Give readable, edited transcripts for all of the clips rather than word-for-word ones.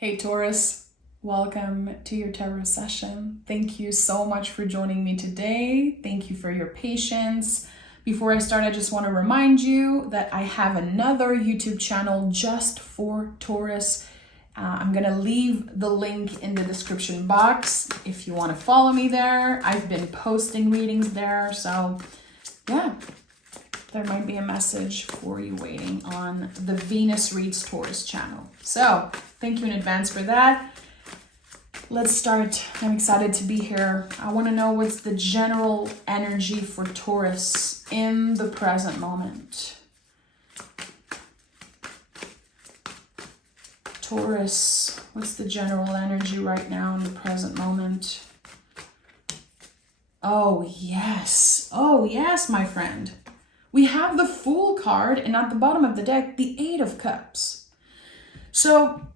Hey Taurus, welcome to your tarot session. Thank you so much for joining me today. Thank you for your patience. Before I start, I just want to remind you that I have another YouTube channel just for Taurus. I'm going to leave the link in the description box if you want to follow me there. I've been posting readings there, so yeah. There might be a message for you waiting on the Venus Reads Taurus channel. So thank you in advance for that. Let's start. I'm excited to be here. I want to know what's the general energy for Taurus in the present moment. Taurus, what's the general energy right now in the present moment? Oh, yes. Oh, yes, my friend. We have the Fool card, and at the bottom of the deck, the Eight of Cups. So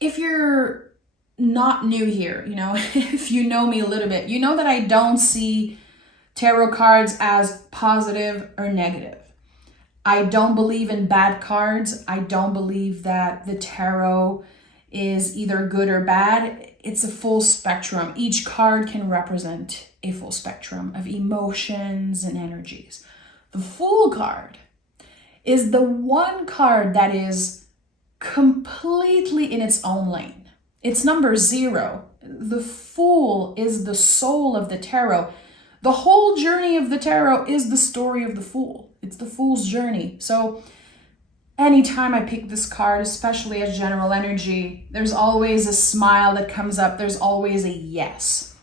if you're not new here, if you know me a little bit, you know that I don't see tarot cards as positive or negative. I don't believe in bad cards. I don't believe that the tarot is either good or bad. It's a full spectrum. Each card can represent a full spectrum of emotions and energies. The Fool card is the one card that is completely in its own lane. It's number 0. The Fool is the soul of the tarot. The whole journey of the tarot is the story of the Fool. It's the Fool's journey. So anytime I pick this card, especially as general energy, there's always a smile that comes up. There's always a yes.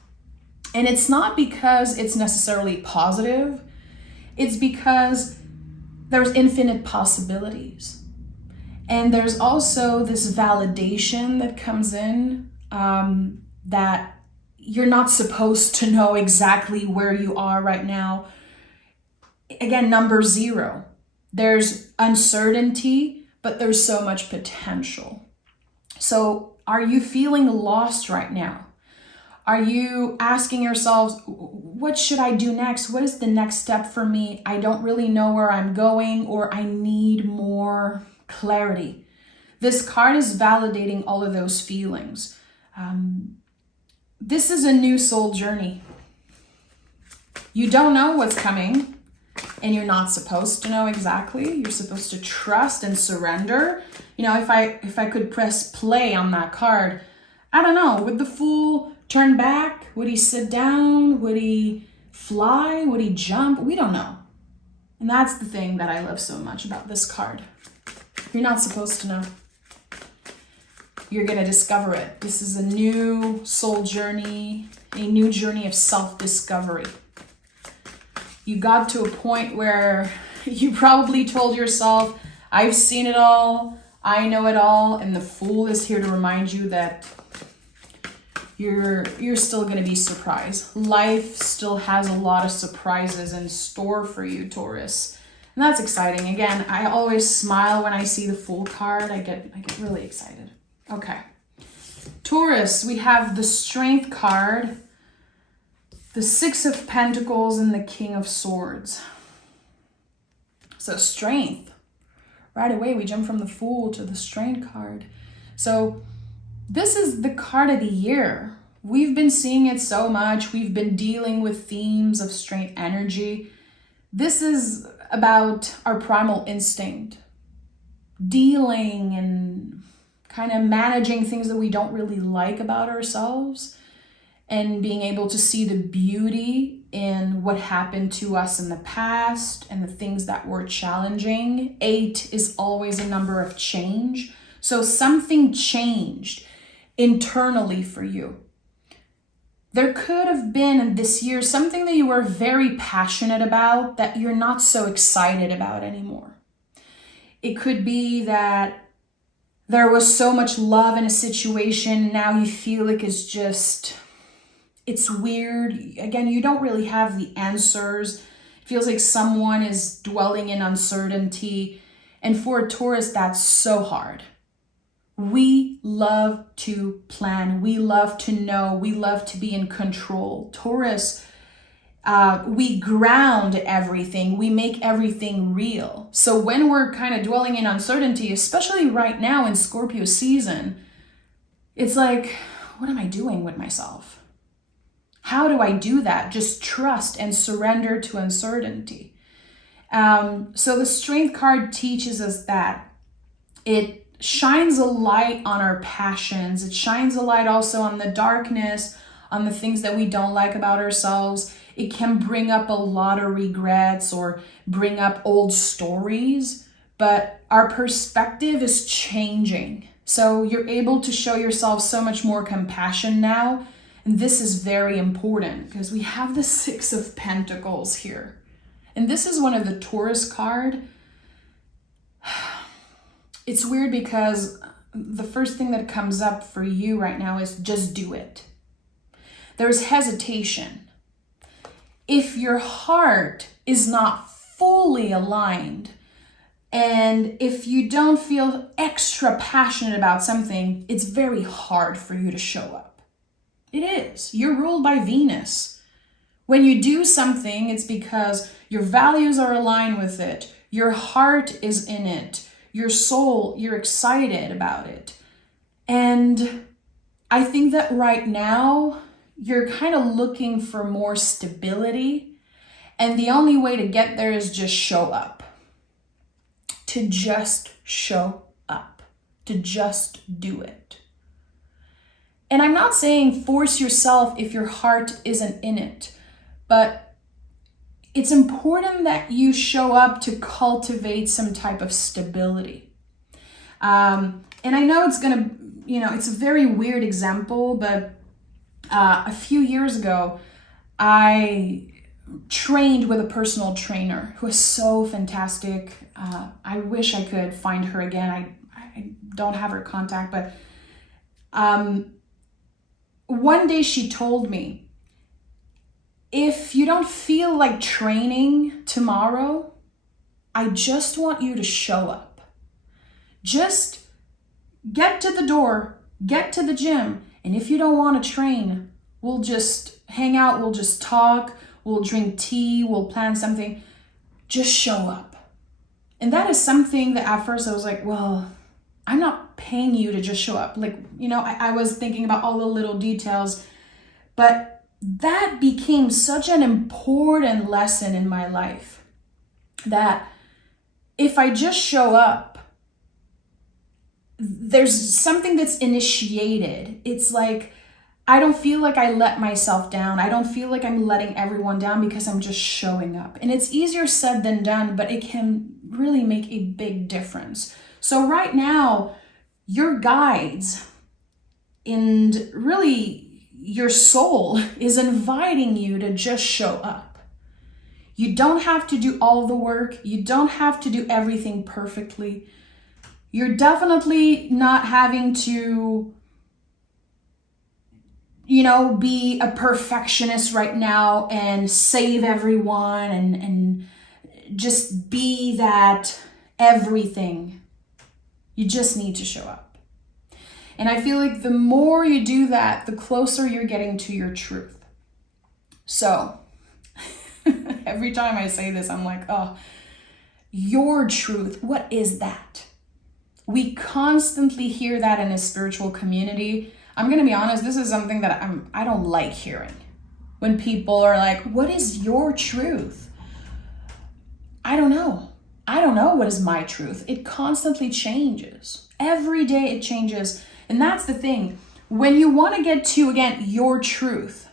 And it's not because it's necessarily positive. It's because there's infinite possibilities. And there's also this validation that comes in that you're not supposed to know exactly where you are right now. Again, number 0. There's uncertainty, but there's so much potential. So are you feeling lost right now? Are you asking yourselves, what should I do next? What is the next step for me? I don't really know where I'm going, or I need more clarity. This card is validating all of those feelings. This is a new soul journey. You don't know what's coming, and you're not supposed to know exactly. You're supposed to trust and surrender. If I could press play on that card, I don't know, would the Fool turn back? Would he sit down? Would he fly? Would he jump? We don't know. And that's the thing that I love so much about this card. You're not supposed to know. You're going to discover it. This is a new soul journey, a new journey of self-discovery. You got to a point where you probably told yourself, I've seen it all, I know it all, and the Fool is here to remind you that you're still going to be surprised. Life still has a lot of surprises in store for you, Taurus. And that's exciting. Again, I always smile when I see the Fool card. I get really excited. Okay. Taurus, we have the Strength card, the 6 of Pentacles, and the King of Swords. So Strength. Right away, we jump from the Fool to the Strength card. So this is the card of the year. We've been seeing it so much. We've been dealing with themes of strength energy. This is about our primal instinct, dealing and kind of managing things that we don't really like about ourselves, and being able to see the beauty in what happened to us in the past and the things that were challenging. 8 is always a number of change. So something changed internally for you. There could have been this year something that you were very passionate about that you're not so excited about anymore. It could be that there was so much love in a situation, now you feel like it's weird. Again, you don't really have the answers. It feels like someone is dwelling in uncertainty. And for a Taurus, that's so hard. We love to plan. We love to know. We love to be in control. Taurus, We ground everything. We make everything real. So when we're kind of dwelling in uncertainty, especially right now in Scorpio season, it's like, what am I doing with myself? How do I do that? Just trust and surrender to uncertainty. So the Strength card teaches us that it shines a light on our passions. It shines a light also on the darkness, on the things that we don't like about ourselves. It can bring up a lot of regrets or bring up old stories, but our perspective is changing. So you're able to show yourself so much more compassion now. And this is very important because we have the Six of Pentacles here. And this is one of the Taurus card. It's weird because the first thing that comes up for you right now is just do it. There's hesitation. If your heart is not fully aligned, and if you don't feel extra passionate about something, it's very hard for you to show up. It is. You're ruled by Venus. When you do something, it's because your values are aligned with it. Your heart is in it. Your soul, you're excited about it. And I think that right now, you're kind of looking for more stability. And the only way to get there is just show up. To just show up. To just do it. And I'm not saying force yourself if your heart isn't in it. But it's important that you show up to cultivate some type of stability. And I know it's going to, it's a very weird example, but a few years ago, I trained with a personal trainer who was so fantastic. I wish I could find her again. I don't have her contact, but one day she told me, if you don't feel like training tomorrow, I just want you to show up. Just get to the door, get to the gym, and if you don't want to train, we'll just hang out, we'll just talk, we'll drink tea, we'll plan something. Just show up. And that is something that at first I was like, well, I'm not paying you to just show up. I was thinking about all the little details, but that became such an important lesson in my life that if I just show up, there's something that's initiated. It's like, I don't feel like I let myself down. I don't feel like I'm letting everyone down because I'm just showing up. And it's easier said than done, but it can really make a big difference. So right now, your guides and really your soul is inviting you to just show up. You don't have to do all the work. You don't have to do everything perfectly. You're definitely not having to, be a perfectionist right now and save everyone and just be that everything. You just need to show up. And I feel like the more you do that, the closer you're getting to your truth. So every time I say this, I'm like, oh, your truth, what is that? We constantly hear that in a spiritual community. I'm going to be honest, this is something that I don't like hearing. When people are like, what is your truth? I don't know. I don't know what is my truth. It constantly changes. Every day it changes. And that's the thing. When you want to get to, again, your truth,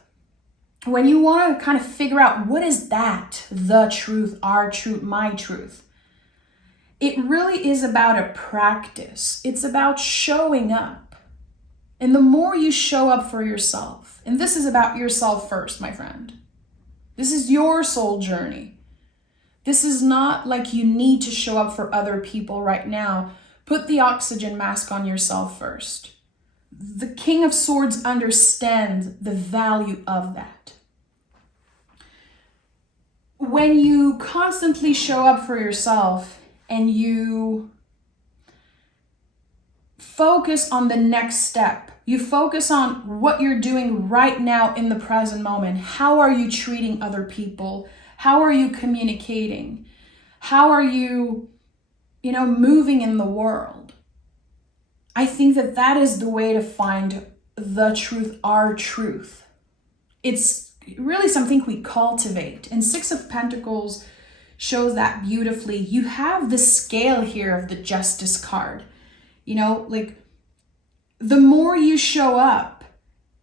when you want to kind of figure out what is that, the truth, our truth, my truth, it really is about a practice. It's about showing up. And the more you show up for yourself, and this is about yourself first, my friend. This is your soul journey. This is not like you need to show up for other people right now. Put the oxygen mask on yourself first. The King of Swords understands the value of that. When you constantly show up for yourself and you focus on the next step. You focus on what you're doing right now in the present moment. How are you treating other people? How are you communicating? How are you, moving in the world? I think that that is the way to find the truth, our truth. It's really something we cultivate. And Six of Pentacles shows that beautifully. You have the scale here of the Justice card. The more you show up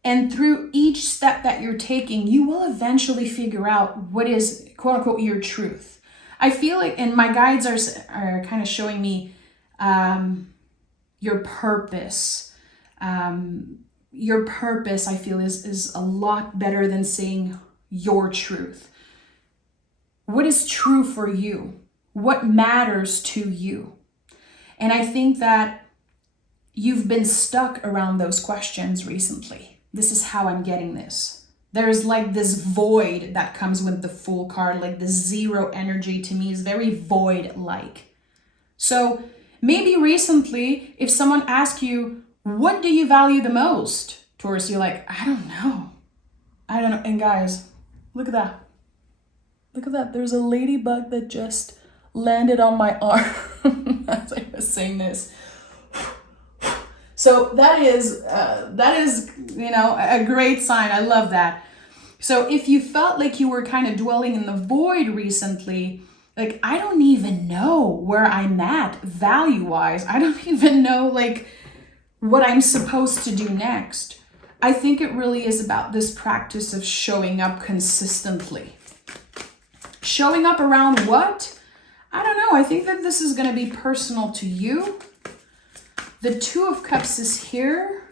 and through each step that you're taking, you will eventually figure out what is, quote unquote, your truth. I feel like, and my guides are kind of showing me your purpose. Your purpose, I feel, is a lot better than saying your truth. What is true for you? What matters to you? And I think that you've been stuck around those questions recently. This is how I'm getting this. There's like this void that comes with the Fool card, like the zero energy to me is very void-like. So maybe recently, if someone asks you, what do you value the most, Taurus, you're like, I don't know. And guys, look at that. Look at that. There's a ladybug that just landed on my arm as I was saying this. So that is, a great sign. I love that. So if you felt like you were kind of dwelling in the void recently, like, I don't even know where I'm at value-wise. I don't even know, what I'm supposed to do next. I think it really is about this practice of showing up consistently. Showing up around what? I don't know. I think that this is going to be personal to you. The Two of Cups is here.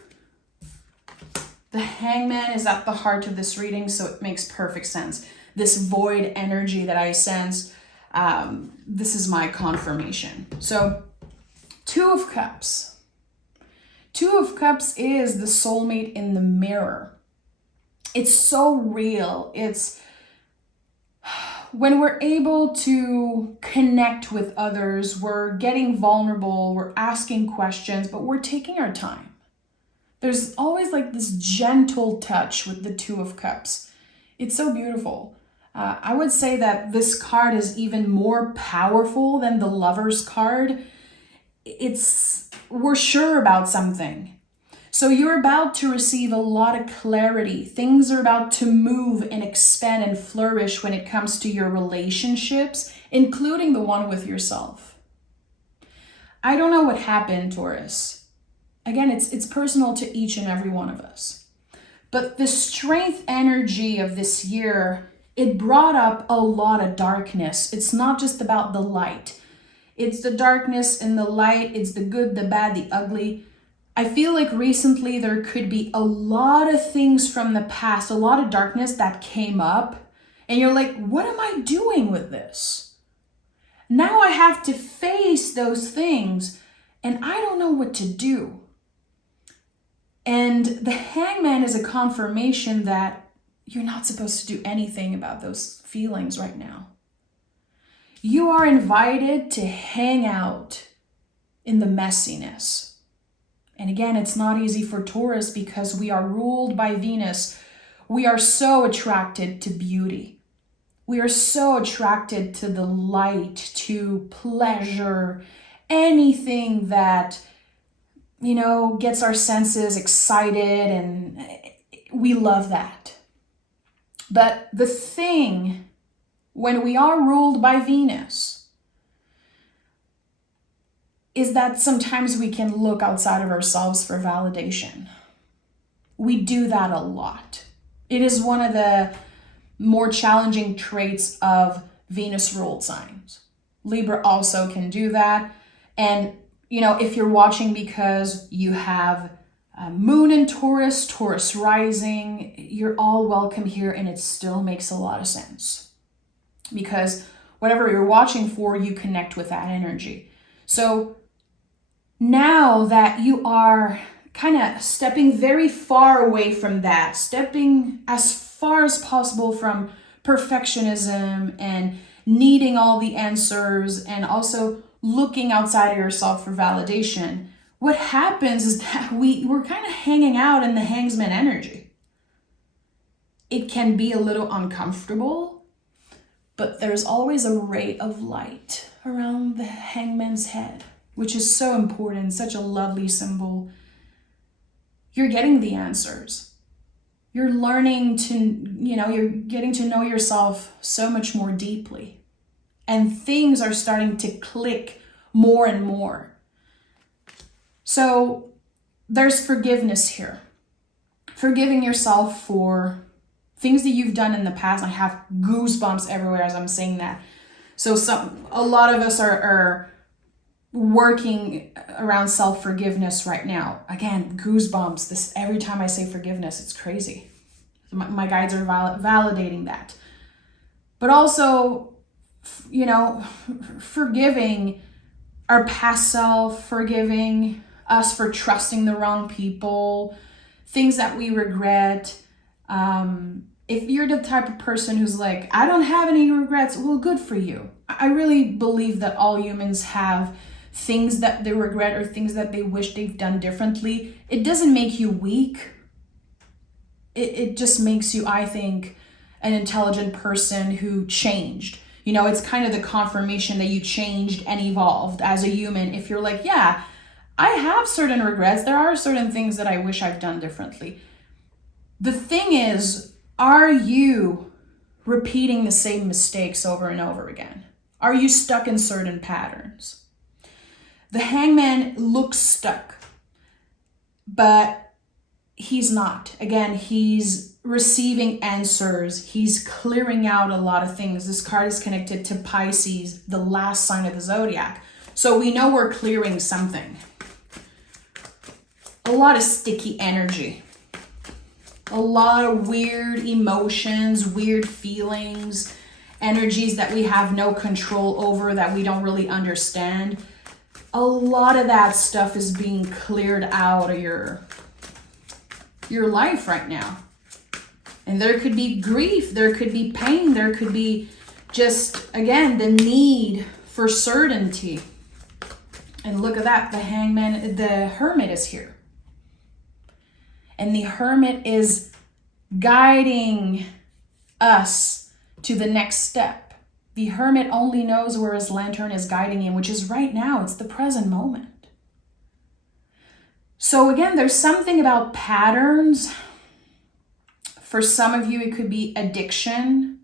The Hangman is at the heart of this reading, so it makes perfect sense. This void energy that I sense, this is my confirmation. So, Two of Cups. Two of Cups is the soulmate in the mirror. It's so real. It's when we're able to connect with others, we're getting vulnerable, we're asking questions, but we're taking our time. There's always this gentle touch with the Two of Cups. It's so beautiful. I would say that this card is even more powerful than the Lover's card. We're sure about something. So you're about to receive a lot of clarity. Things are about to move and expand and flourish when it comes to your relationships, including the one with yourself. I don't know what happened, Taurus. Again, it's personal to each and every one of us. But the strength energy of this year, it brought up a lot of darkness. It's not just about the light. It's the darkness and the light. It's the good, the bad, the ugly. I feel like recently there could be a lot of things from the past, a lot of darkness that came up. And you're like, what am I doing with this? Now I have to face those things and I don't know what to do. And the Hangman is a confirmation that you're not supposed to do anything about those feelings right now. You are invited to hang out in the messiness. And again, it's not easy for Taurus because we are ruled by Venus. We are so attracted to beauty. We are so attracted to the light, to pleasure, anything that, gets our senses excited, and we love that. But the thing, when we are ruled by Venus, is that sometimes we can look outside of ourselves for validation. We do that a lot. It is one of the more challenging traits of Venus-ruled signs. Libra also can do that. And, if you're watching because you have Moon in Taurus, Taurus rising, you're all welcome here, and it still makes a lot of sense. Because whatever you're watching for, you connect with that energy. So now that you are kind of stepping very far away from that, stepping as far as possible from perfectionism and needing all the answers and also looking outside of yourself for validation, what happens is that we're kind of hanging out in the hangsman energy. It can be a little uncomfortable, but there's always a ray of light around the hangman's head, which is so important, such a lovely symbol. You're getting the answers. You're learning to, you're getting to know yourself so much more deeply. And things are starting to click more and more. So there's forgiveness here. Forgiving yourself for things that you've done in the past. I have goosebumps everywhere as I'm saying that. So a lot of us are working around self-forgiveness right now. Again, goosebumps. This every time I say forgiveness, it's crazy. My guides are validating that. But also, forgiving our past self, forgiving us for trusting the wrong people, things that we regret. If you're the type of person who's like, I don't have any regrets, well, good for you. I really believe that all humans have things that they regret or things that they wish they've done differently. It doesn't make you weak. It just makes you, I think, an intelligent person who changed. It's kind of the confirmation that you changed and evolved as a human. If you're like, yeah, I have certain regrets. There are certain things that I wish I've done differently. The thing is, are you repeating the same mistakes over and over again? Are you stuck in certain patterns? The hangman looks stuck, but he's not. Again, he's receiving answers. He's clearing out a lot of things. This card is connected to Pisces, the last sign of the zodiac. So we know we're clearing something. A lot of sticky energy. A lot of weird emotions, weird feelings, energies that we have no control over, that we don't really understand. A lot of that stuff is being cleared out of your life right now. And there could be grief, there could be pain, there could be just, again, the need for certainty. And look at that, the hangman, the hermit is here. And the hermit is guiding us to the next step. The hermit only knows where his lantern is guiding him, which is right now. It's the present moment. So again, there's something about patterns. For some of you, it could be addiction.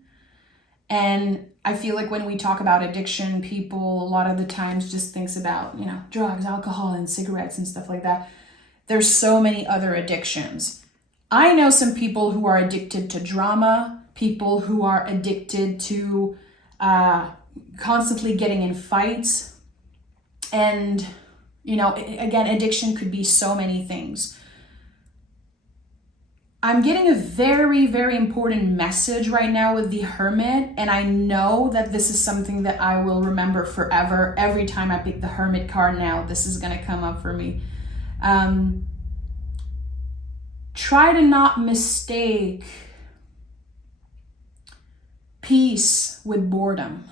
And I feel like when we talk about addiction, people a lot of the times just thinks about, drugs, alcohol, and cigarettes and stuff like that. There's so many other addictions. I know some people who are addicted to drama, people who are addicted to constantly getting in fights. And, again, addiction could be so many things. I'm getting a very, very important message right now with the hermit. And I know that this is something that I will remember forever. Every time I pick the hermit card now, this is going to come up for me. Try to not mistake peace with boredom.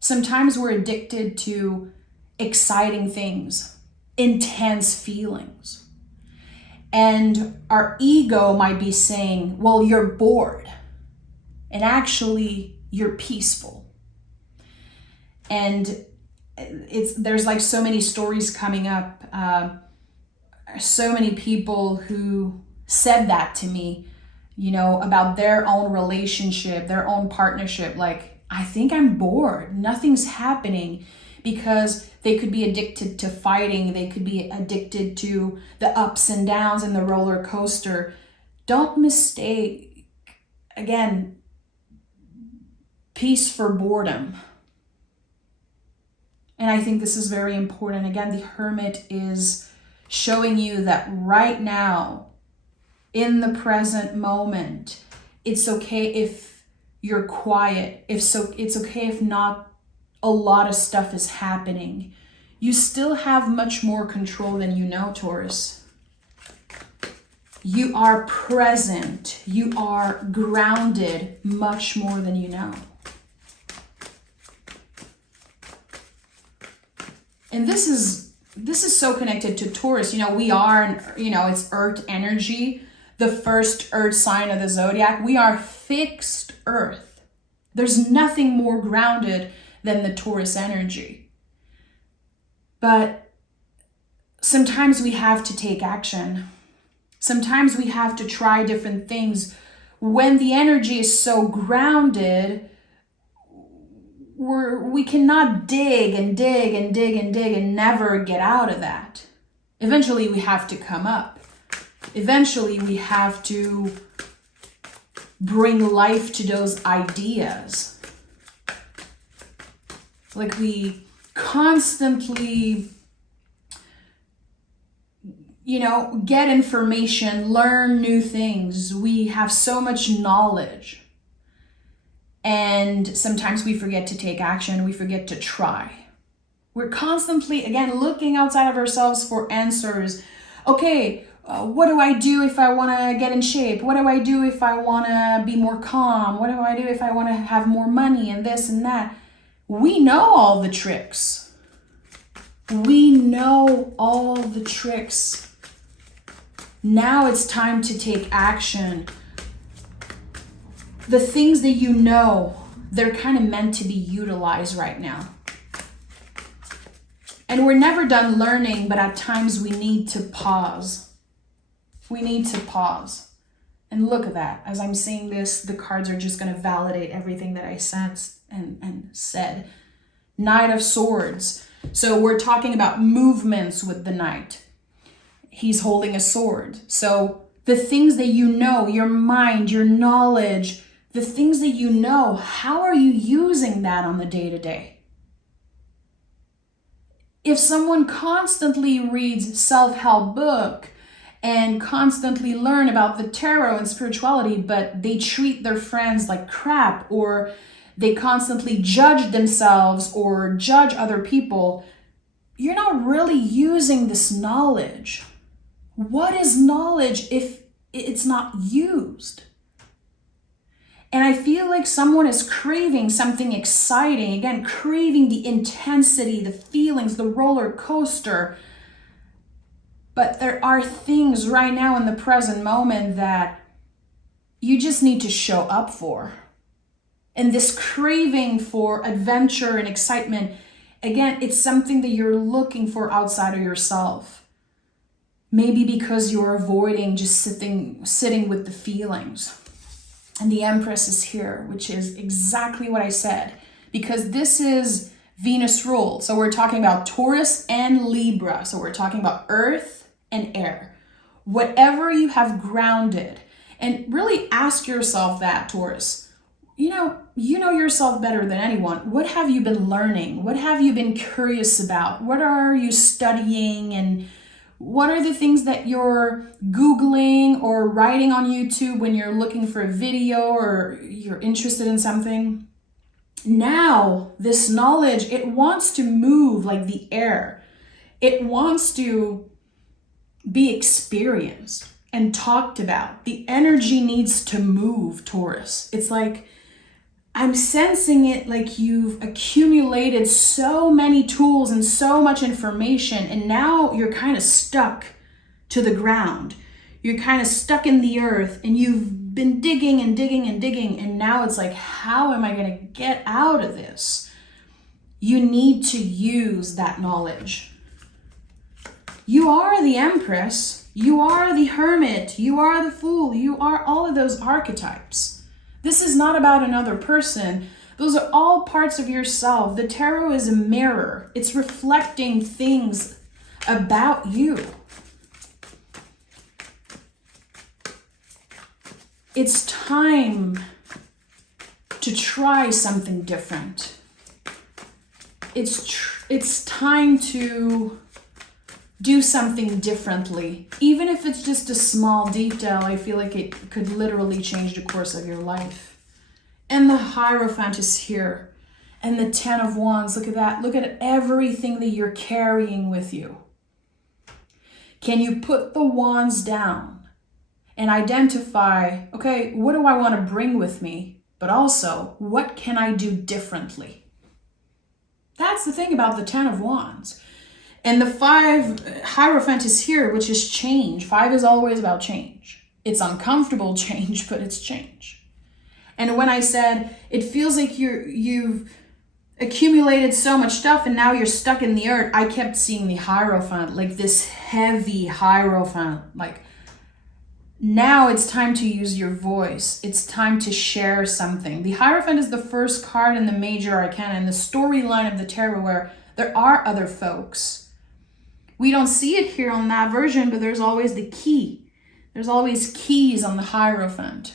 Sometimes we're addicted to exciting things, intense feelings. And our ego might be saying, well, you're bored. And actually, you're peaceful. And there's like so many stories coming up. So many people who said that to me, about their own relationship, their own partnership. Like, I think I'm bored. Nothing's happening, because they could be addicted to fighting. They could be addicted to the ups and downs and the roller coaster. Don't mistake, again, peace for boredom. And I think this is very important. Again, the hermit is showing you that right now, in the present moment, it's okay if you're quiet. It's okay if not a lot of stuff is happening. You still have much more control than you know, Taurus. You are present. You are grounded much more than you know. And this is this is so connected to Taurus. We are, it's earth energy, the first earth sign of the zodiac. We are fixed earth. There's nothing more grounded than the Taurus energy. But sometimes we have to take action. Sometimes we have to try different things. When the energy is so grounded, we cannot dig and dig and dig and dig and never get out of that. Eventually we have to come up. Eventually we have to bring life to those ideas. Like we constantly, get information, learn new things. We have so much knowledge. And sometimes we forget to take action. We forget to try. We're constantly, again, looking outside of ourselves for answers. Okay, what do I do if I want to get in shape? What do I do if I want to be more calm? What do I do if I want to have more money and this and that? We know all the tricks. We know all the tricks. Now it's time to take action. The things that they're kind of meant to be utilized right now. And we're never done learning, but at times we need to pause. We need to pause. And look at that. As I'm saying this, the cards are just going to validate everything that I sensed and said. Knight of Swords. So we're talking about movements with the Knight. He's holding a sword. So the things that your mind, your knowledge, the things that how are you using that on the day-to-day? If someone constantly reads self-help book and constantly learn about the tarot and spirituality, but they treat their friends like crap, or they constantly judge themselves or judge other people, you're not really using this knowledge. What is knowledge if it's not used? And I feel like someone is craving something exciting. Again, craving the intensity, the feelings, the roller coaster. But there are things right now in the present moment that you just need to show up for. And this craving for adventure and excitement, again, it's something that you're looking for outside of yourself. Maybe because you're avoiding just sitting with the feelings. And the Empress is here, which is exactly what I said, because this is Venus rule. So we're talking about Taurus and Libra. So we're talking about earth and air. Whatever you have grounded, and really ask yourself that, Taurus. You know yourself better than anyone. What have you been learning? What have you been curious about? What are you studying? And what are the things that you're Googling or writing on YouTube when you're looking for a video or you're interested in something? Now, this knowledge, it wants to move like the air. It wants to be experienced and talked about. The energy needs to move, Taurus. It's like, I'm sensing it like you've accumulated so many tools and so much information, and now you're kind of stuck to the ground. You're kind of stuck in the earth, and you've been digging and digging and digging, and now it's like, how am I going to get out of this? You need to use that knowledge. You are the Empress. You are the Hermit. You are the Fool. You are all of those archetypes. This is not about another person. Those are all parts of yourself. The tarot is a mirror. It's reflecting things about you. It's time to try something different. It's time to do something differently. Even if it's just a small detail, I feel like it could literally change the course of your life. And the Hierophant is here. And the Ten of Wands, look at that. Look at everything that you're carrying with you. Can you put the wands down and identify, okay, what do I want to bring with me? But also, what can I do differently? That's the thing about the Ten of Wands. And the 5 Hierophant is here, which is change. 5 is always about change. It's uncomfortable change, but it's change. And when I said, it feels like you've accumulated so much stuff and now you're stuck in the earth, I kept seeing the Hierophant, like this heavy Hierophant. Like, now it's time to use your voice. It's time to share something. The Hierophant is the first card in the Major Arcana, in the storyline of the tarot, where there are other folks. We don't see it here on that version, but there's always the key. There's always keys on the Hierophant.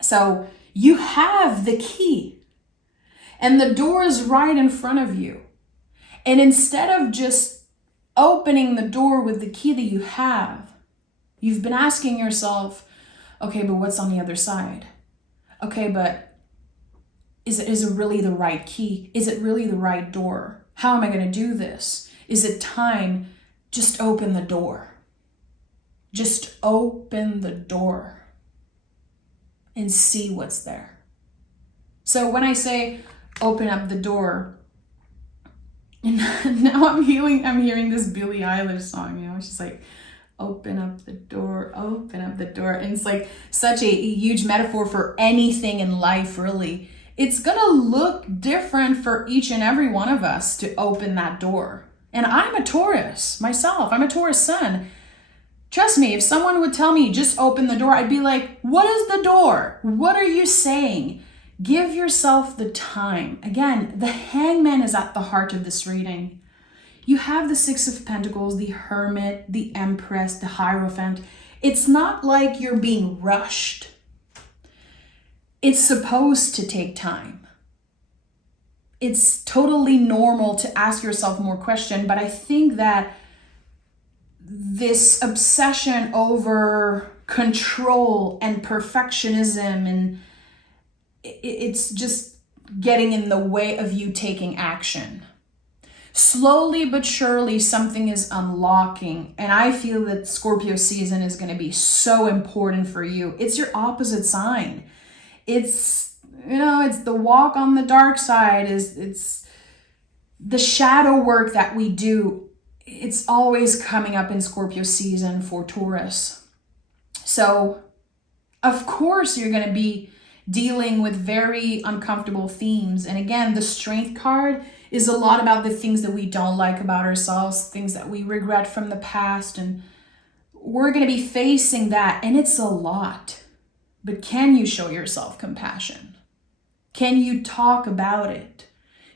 So you have the key, and the door is right in front of you. And instead of just opening the door with the key that you have, you've been asking yourself, okay, but what's on the other side? Okay, but is it really the right key? Is it really the right door? How am I going to do this? Is it time? Just open the door. Just open the door and see what's there. So when I say open up the door, and now I'm hearing this Billie Eilish song, she's like, open up the door, open up the door. And it's like such a huge metaphor for anything in life, really. It's gonna look different for each and every one of us to open that door. And I'm a Taurus myself. I'm a Taurus sun. Trust me, if someone would tell me just open the door, I'd be like, what is the door? What are you saying? Give yourself the time. Again, the Hangman is at the heart of this reading. You have the 6 of Pentacles, the Hermit, the Empress, the Hierophant. It's not like you're being rushed. It's supposed to take time. It's totally normal to ask yourself more questions, but I think that this obsession over control and perfectionism, and it's just getting in the way of you taking action. Slowly but surely, something is unlocking, and I feel that Scorpio season is going to be so important for you. It's your opposite sign. It's the walk on the dark side. It's the shadow work that we do. It's always coming up in Scorpio season for Taurus. So, of course, you're going to be dealing with very uncomfortable themes. And again, the Strength card is a lot about the things that we don't like about ourselves, things that we regret from the past. And we're going to be facing that. And it's a lot. But can you show yourself compassion? Can you talk about it?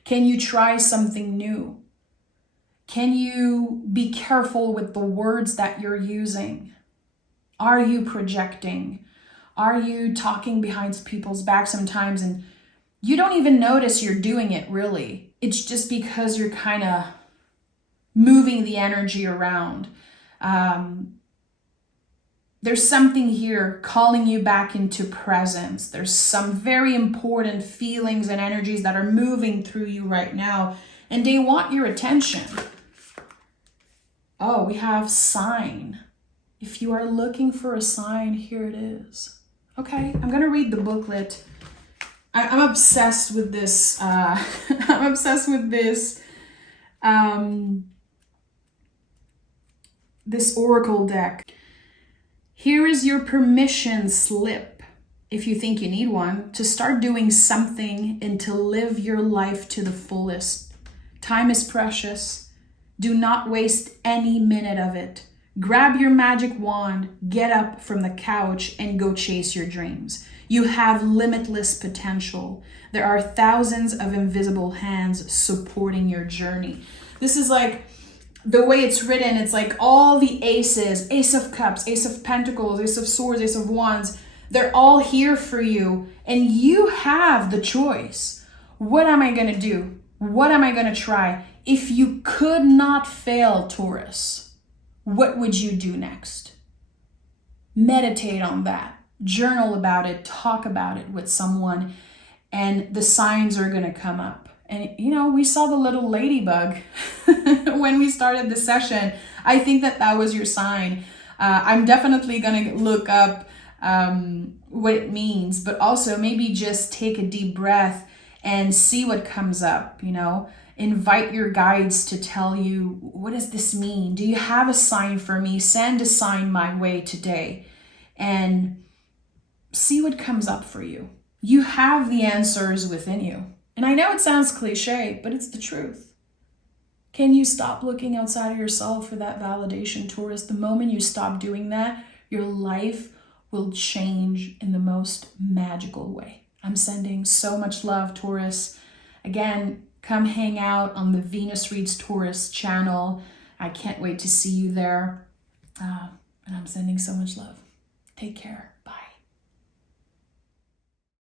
Can you try something new? Can you be careful with the words that you're using? Are you projecting? Are you talking behind people's back sometimes and you don't even notice you're doing it really? It's just because you're kind of moving the energy around. There's something here calling you back into presence. There's some very important feelings and energies that are moving through you right now, and they want your attention. Oh, we have sign. If you are looking for a sign, here it is. Okay, I'm gonna read the booklet. I'm obsessed with this. I'm obsessed with this. This oracle deck. Here is your permission slip, if you think you need one, to start doing something and to live your life to the fullest. Time is precious. Do not waste any minute of it. Grab your magic wand, get up from the couch, and go chase your dreams. You have limitless potential. There are thousands of invisible hands supporting your journey. This is like the way it's written. It's like all the aces, Ace of Cups, Ace of Pentacles, Ace of Swords, Ace of Wands, they're all here for you. And you have the choice. What am I going to do? What am I going to try? If you could not fail, Taurus, what would you do next? Meditate on that. Journal about it. Talk about it with someone. And the signs are going to come up. And, we saw the little ladybug when we started the session. I think that was your sign. I'm definitely going to look up what it means, but also maybe just take a deep breath and see what comes up, invite your guides to tell you, what does this mean? Do you have a sign for me? Send a sign my way today and see what comes up for you. You have the answers within you. And I know it sounds cliche, but it's the truth. Can you stop looking outside of yourself for that validation, Taurus? The moment you stop doing that, your life will change in the most magical way. I'm sending so much love, Taurus. Again, come hang out on the Venus Reads Taurus channel. I can't wait to see you there. And I'm sending so much love. Take care.